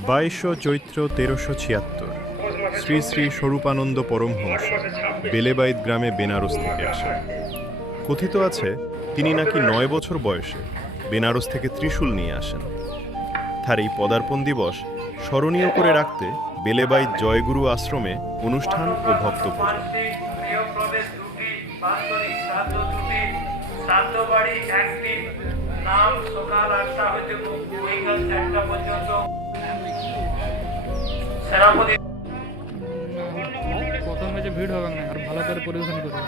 22 চৈত্র 1376 শ্রী শ্রী স্বরূপানন্দ পরমহংস বেলেবাইত গ্রামে বেনারস থেকে আসেন। কথিত আছে তিনি নাকি 9 বছর বয়সে বেনারস থেকে ত্রিশূল নিয়ে আসেন। তার এই পদার্পণ দিবস স্মরণীয় করে রাখতে বেলেবাইত জয়গুরু আশ্রমে অনুষ্ঠান ও ভক্তভোজন। প্রথমে যে ভিড় হবে না আর ভালো করে পরিবেশন করবে।